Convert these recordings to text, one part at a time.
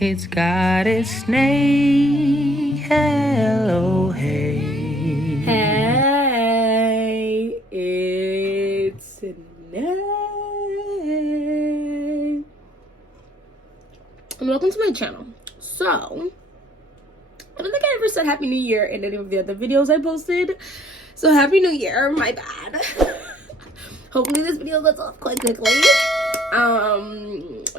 It's got its name. Hello, hey. Hey, it's Nay. And welcome to my channel. So, I don't think I ever said Happy New Year in any of the other videos I posted. So, Happy New Year, my bad. Hopefully this video gets off quite quickly.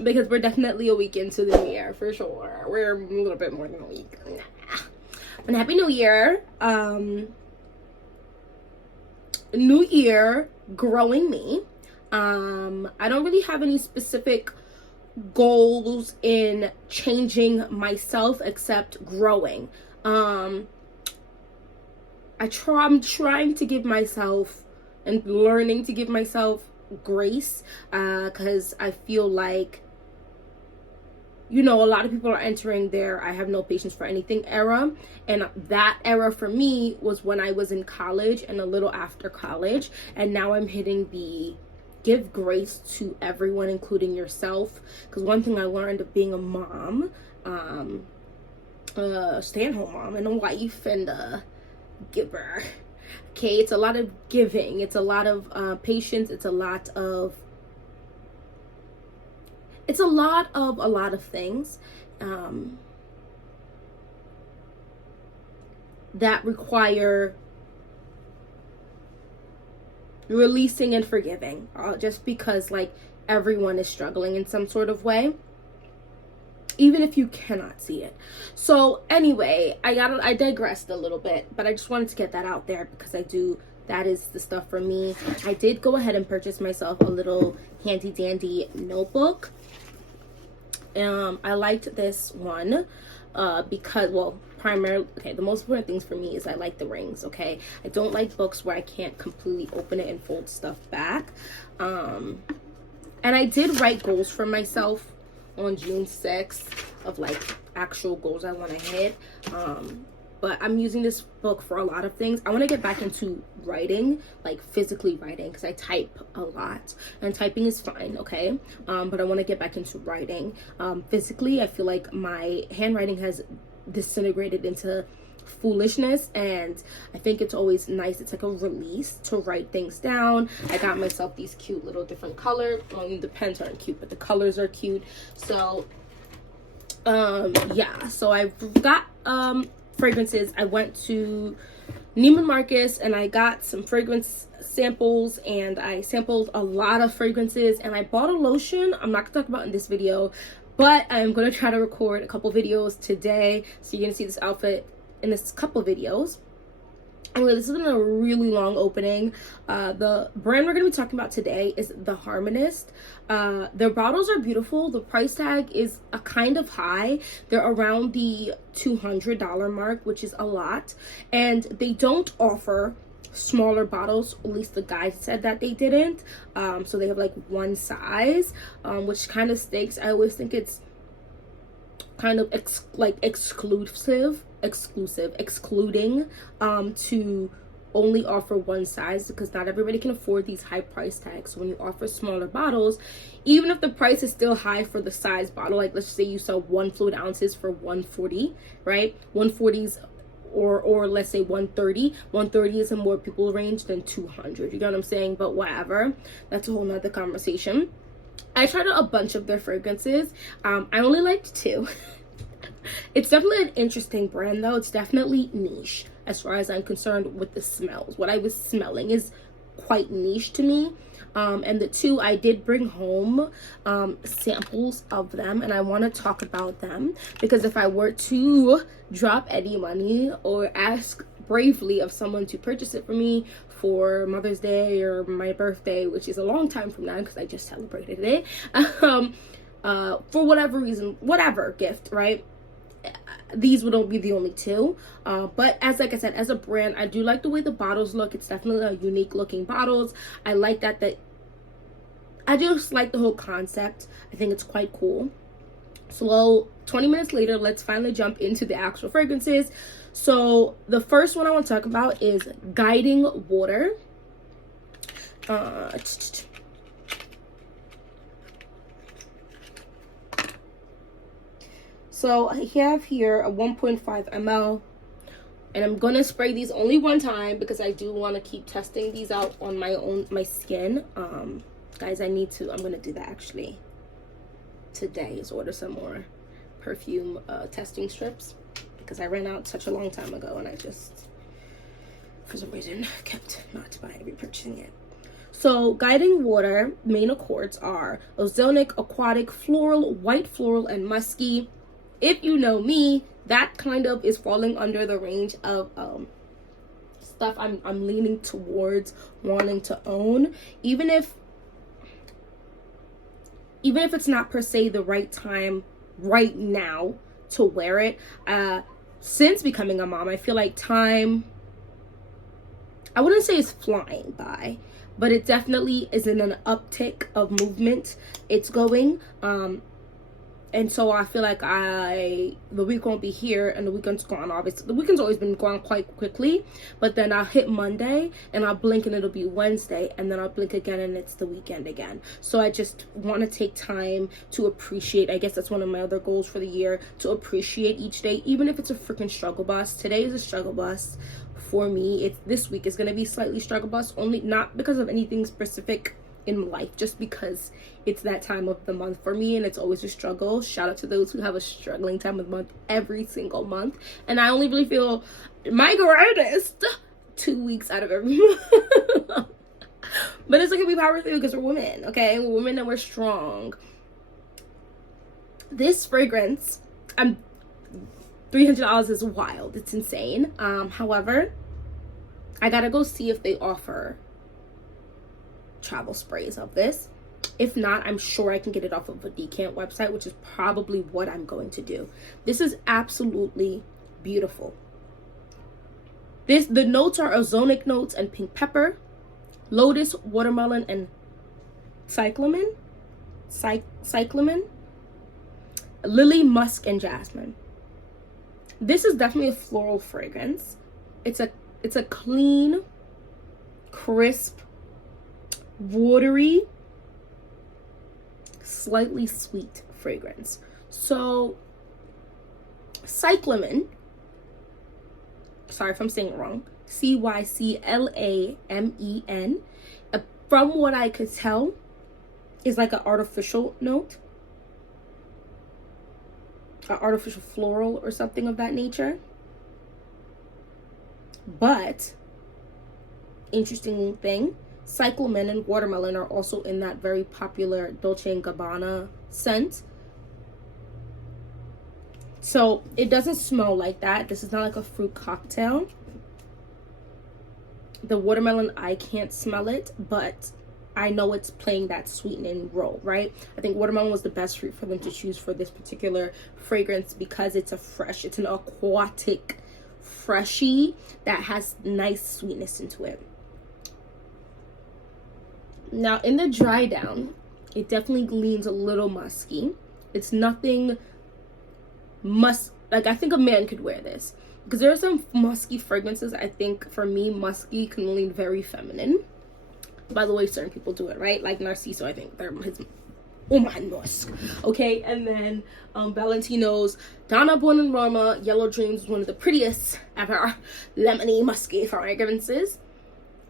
Because we're definitely a week into the new year, for sure. We're a little bit more than a week. But Happy New Year. New year, growing me. I don't really have any specific goals in changing myself except growing. I'm trying to give myself and learning to give myself grace, because I feel like, a lot of people are entering their I have no patience for anything era, and that era for me was when I was in college and a little after college, and now I'm hitting the give grace to everyone, including yourself, because one thing I learned of being a mom, stay-at-home mom and a wife and a giver, okay, it's a lot of giving, it's a lot of patience, it's a lot of a lot of things that require releasing and forgiving, just because like everyone is struggling in some sort of way, even if you cannot see it. So anyway, I digressed a little bit, but I just wanted to get that out there because that is the stuff for me. I did go ahead and purchase myself a little handy dandy notebook. I liked this one because, well, primarily, okay, the most important things for me is I like the rings, okay? I don't like books where I can't completely open it and fold stuff back. And I did write goals for myself on June 6th of like actual goals I want to hit. But I'm using this book for a lot of things. I want to get back into writing, like physically writing, because I type a lot and typing is fine, okay? But I want to get back into writing. Physically, I feel like my handwriting has disintegrated into foolishness, and I think it's always nice. It's like a release to write things down. I got myself these cute little different colors. Well, the pens aren't cute, but the colors are cute. So, yeah. So I've got fragrances. I went to Neiman Marcus and I got some fragrance samples, and I sampled a lot of fragrances, and I bought a lotion I'm not gonna talk about in this video, but I'm gonna try to record a couple videos today, so you're gonna see this outfit in this couple videos. Anyway, this has been a really long opening. The brand we're going to be talking about today is the Harmonist. Their bottles are beautiful. The price tag is a kind of high. They're around the $200 mark, which is a lot. And they don't offer smaller bottles. At least the guy said that they didn't. So they have like one size, which kind of stinks. I always think it's kind of excluding to only offer one size, because not everybody can afford these high price tags. So when you offer smaller bottles, even if the price is still high for the size bottle, like let's say you sell 1 fluid ounces for $140, right? 140s or let's say 130. 130 is a more people range than 200. You get what I'm saying? But whatever, that's a whole nother conversation. I tried out a bunch of their fragrances. I only liked 2. It's definitely an interesting brand though. It's definitely niche as far as I'm concerned with the smells. What I was smelling is quite niche to me. And the 2 I did bring home samples of them, and I want to talk about them, because if I were to drop any money or ask bravely of someone to purchase it for me for Mother's Day or my birthday, which is a long time from now because I just celebrated it, for whatever reason, whatever gift, right? These would be the only 2, but like I said, as a brand, I do like the way the bottles look. It's definitely a unique looking bottles. I like that I just like the whole concept. I think it's quite cool. So 20 minutes later, let's finally jump into the actual fragrances. So the first one I want to talk about is Guiding Water. So I have here a 1.5 ml, and I'm gonna spray these only one time because I do want to keep testing these out on my skin. Guys, I'm gonna do that actually today, is order some more perfume testing strips, because I ran out such a long time ago and I just, for some reason, kept not repurchasing it. So guiding water main accords are ozonic, aquatic, floral, white floral, and musky. If you know me, that kind of is falling under the range of stuff I'm leaning towards wanting to own, even if it's not per se the right time right now to wear it. Since becoming a mom, I feel like time, I wouldn't say it's flying by, but it definitely is in an uptick of movement. It's going. And so I feel like the week won't be here and the weekend's gone. Obviously, the weekend's always been gone quite quickly, but then I'll hit Monday and I'll blink and it'll be Wednesday, and then I'll blink again and it's the weekend again. So I just want to take time to appreciate. I guess that's one of my other goals for the year, to appreciate each day, even if it's a freaking struggle bus. Today is a struggle bus for me. This week is going to be slightly struggle bus, only not because of anything specific in life, just because it's that time of the month for me and it's always a struggle. Shout out to those who have a struggling time of the month every single month, and I only really feel my greatest 2 weeks out of every month. But it's like, we power through because we're women, okay? We're women and we're strong. This fragrance, $300 is wild. It's insane. However, I gotta go see if they offer travel sprays of this. If not, I'm sure I can get it off of a decant website, which is probably what I'm going to do. This is absolutely beautiful. The notes are ozonic notes and pink pepper, lotus, watermelon, and cyclamen, lily, musk, and jasmine. This is definitely a floral fragrance. It's a clean, crisp, watery, slightly sweet fragrance. So cyclamen, sorry if I'm saying it wrong, Cyclamen, from what I could tell, is like an artificial note, an artificial floral or something of that nature. But interesting thing, cyclamen and watermelon are also in that very popular Dolce & Gabbana scent. So it doesn't smell like that. This is not like a fruit cocktail. The watermelon, I can't smell it, but I know it's playing that sweetening role, right? I think watermelon was the best fruit for them to choose for this particular fragrance because it's an aquatic freshy that has nice sweetness into it. Now, in the dry down, it definitely leans a little musky. It's nothing like, I think a man could wear this, because there are some musky fragrances. I think for me, musky can lean very feminine. By the way, certain people do it, right? Like Narciso, I think they're his musk. Okay, and then Valentino's Donna Buonarroma Yellow Dreams is one of the prettiest ever lemony musky fragrances.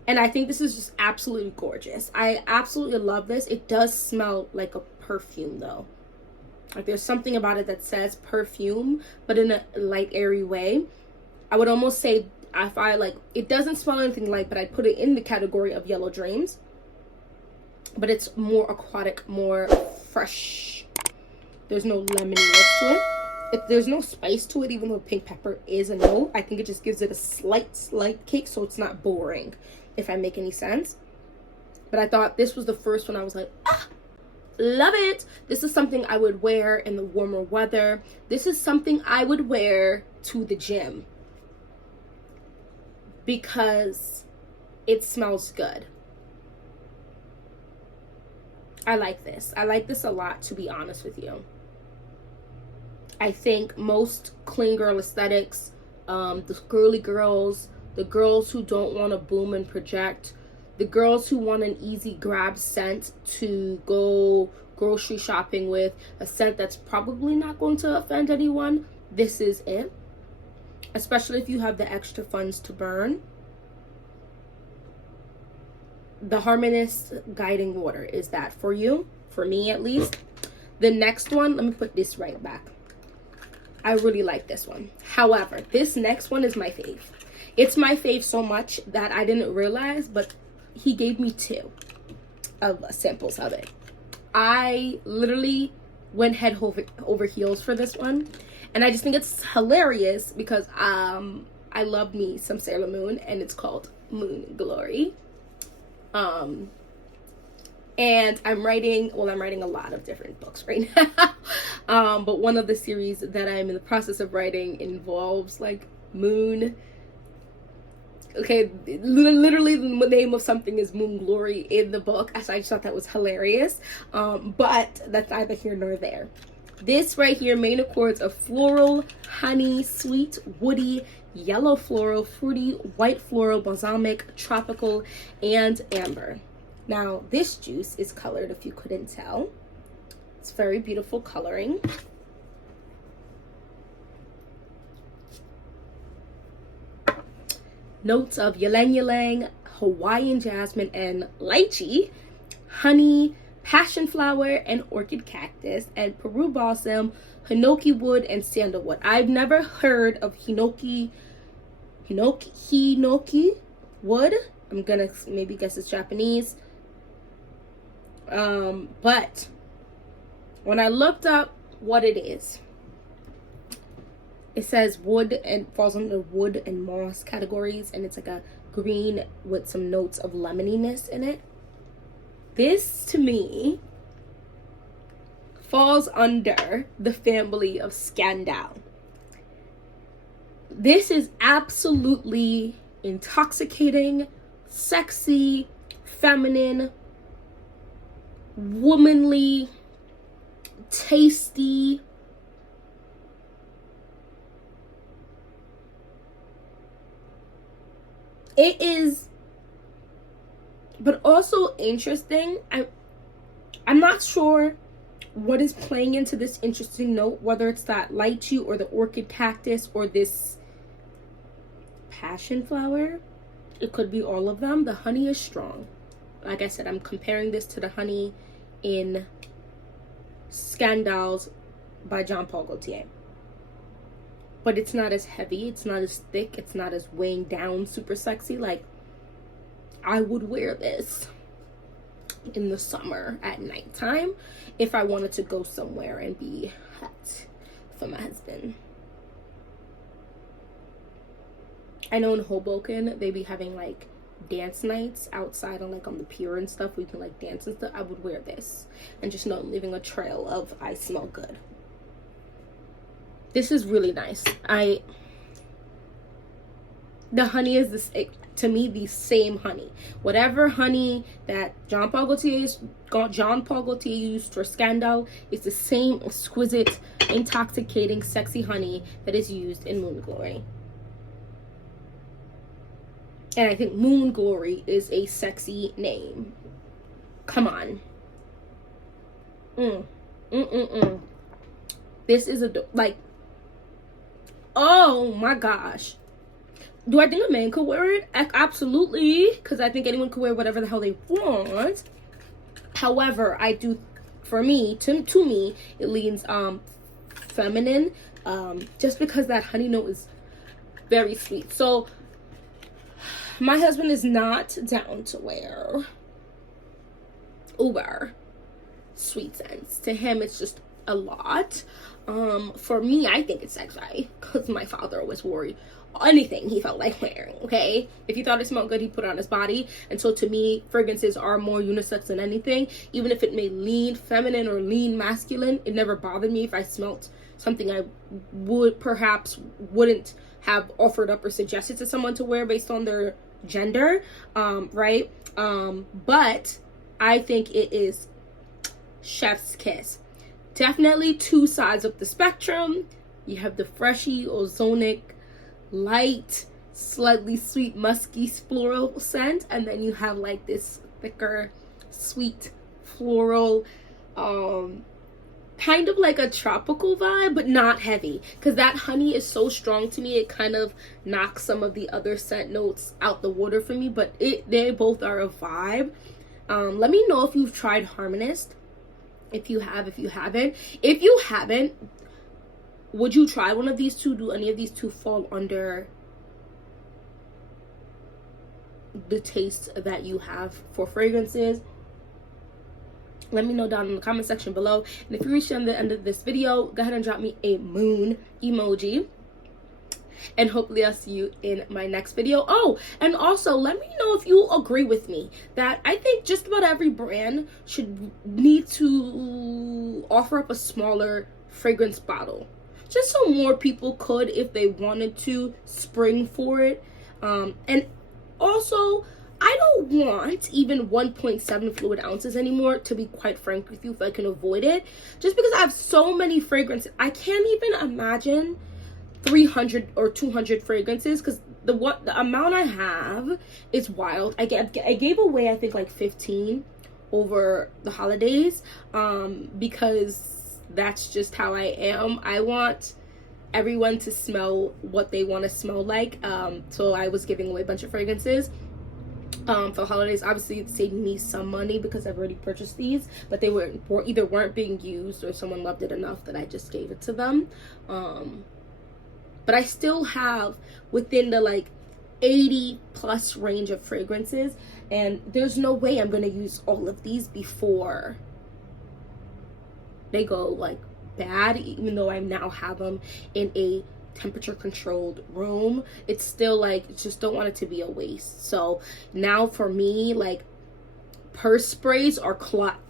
And I think this is just absolutely gorgeous. I absolutely love this. It does smell like a perfume though. Like, there's something about it that says perfume, but in a light, airy way. I would almost say, if I like, it doesn't smell anything light, but I'd put it in the category of Yellow Dreams. But it's more aquatic, more fresh. There's no lemoniness to it. There's no spice to it, even though pink pepper is a note. I think it just gives it a slight kick, so it's not boring, if I make any sense. But I thought this was the first one I was like, love it. This is something I would wear in the warmer weather. This is something I would wear to the gym because it smells good. I like this. I like this a lot, to be honest with you. I think most clean girl aesthetics, the girly girls, the girls who don't want to boom and project, the girls who want an easy grab scent to go grocery shopping with, a scent that's probably not going to offend anyone, this is it. Especially if you have the extra funds to burn. The Harmonist Guiding Water is that for you, for me at least. The next one, let me put this right back. I really like this one. However, this next one is my fave. It's my fave so much that I didn't realize, but he gave me 2 of samples of it. I literally went head over heels for this one. And I just think it's hilarious because I love me some Sailor Moon, and it's called Moon Glory. And I'm writing a lot of different books right now. But one of the series that I'm in the process of writing involves like moon. Okay, literally the name of something is Moon Glory in the book. So I just thought that was hilarious. But that's neither here nor there. This right here, main accords of floral, honey, sweet, woody, yellow floral, fruity, white floral, balsamic, tropical, and amber. Now, this juice is colored, if you couldn't tell. It's very beautiful coloring. Notes of ylang ylang, Hawaiian jasmine, and lychee, honey, passion flower, and orchid cactus, and Peru balsam, hinoki wood, and sandalwood. I've never heard of hinoki wood. I'm gonna maybe guess it's Japanese. But when I looked up what it is, it says wood and falls under wood and moss categories, and it's like a green with some notes of lemoniness in it. This to me falls under the family of Scandal. This is absolutely intoxicating, sexy, feminine, womanly, tasty. It is, but also interesting. I'm not sure what is playing into this interesting note, whether it's that lychee or the orchid cactus or this passion flower. It could be all of them. The honey is strong. Like I said, I'm comparing this to the honey in Scandals by Jean Paul Gaultier. But it's not as heavy, it's not as thick, it's not as weighing down, super sexy. Like, I would wear this in the summer at nighttime if I wanted to go somewhere and be hot for my husband. I know in Hoboken they be having like dance nights outside on like on the pier and stuff where you can like dance and stuff. I would wear this and just know I'm leaving a trail of I smell good. This is really nice. The honey is this, to me, the same honey. Whatever honey that Jean Paul Gaultier used for Scandal is the same exquisite, intoxicating, sexy honey that is used in Moon Glory. And I think Moon Glory is a sexy name. Come on. This is like, oh my gosh. Do I think a man could wear it? Absolutely. Because I think anyone could wear whatever the hell they want. However, I do, for me, to me, it leans feminine. Just because that honey note is very sweet. So, my husband is not down to wear uber sweet scents. To him, it's just a lot. For me, I think it's sexy because my father always wore anything he felt like wearing. Okay, if he thought it smelled good, he put it on his body. And so to me, fragrances are more unisex than anything. Even if it may lean feminine or lean masculine, it never bothered me if I smelt something I wouldn't have offered up or suggested to someone to wear based on their gender, right? But I think it is chef's kiss. Definitely two sides of the spectrum. You have the freshy, ozonic, light, slightly sweet, musky, floral scent. And then you have like this thicker, sweet, floral, Kind of like a tropical vibe, but not heavy, because that honey is so strong to me, it kind of knocks some of the other scent notes out the water for me. But they both are a vibe. Let me know if you've tried Harmonist, if you haven't, would you try one of these two? Do any of these two fall under the taste that you have for fragrances? Let me know down in the comment section below. And if you reached the end of this video, go ahead and drop me a moon emoji. And hopefully I'll see you in my next video. Oh, and also let me know if you agree with me that I think just about every brand should need to offer up a smaller fragrance bottle, just so more people could, if they wanted to, spring for it. And also, I don't want even 1.7 fluid ounces anymore, to be quite frank with you, if I can avoid it. Just because I have so many fragrances. I can't even imagine 300 or 200 fragrances, because the amount I have is wild. I gave away, I think, like 15 over the holidays, because that's just how I am. I want everyone to smell what they want to smell like. So I was giving away a bunch of fragrances for the holidays. Obviously it's saving me some money because I've already purchased these, but they either weren't being used or someone loved it enough that I just gave it to them. But I still have within the like 80 plus range of fragrances, and there's no way I'm gonna use all of these before they go like bad. Even though I now have them in a temperature controlled room, it's still like, just don't want it to be a waste. So now for me, like, purse sprays are clutch,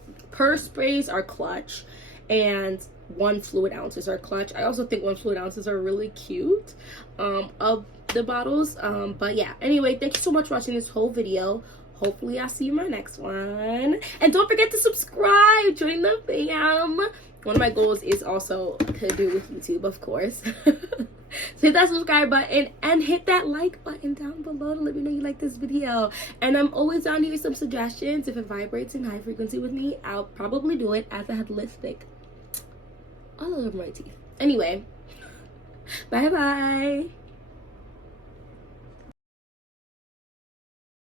and 1 fluid ounces are clutch. I also think 1 fluid ounces are really cute of the bottles. But yeah, anyway, thank you so much for watching this whole video. Hopefully I'll see you in my next one, and don't forget to subscribe, join the fam. One of my goals is also to do with YouTube, of course. So hit that subscribe button and hit that like button down below to let me know you like this video. And I'm always down to hear some suggestions. If it vibrates in high frequency with me, I'll probably do it, as I have lipstick all over my teeth. Anyway, bye bye.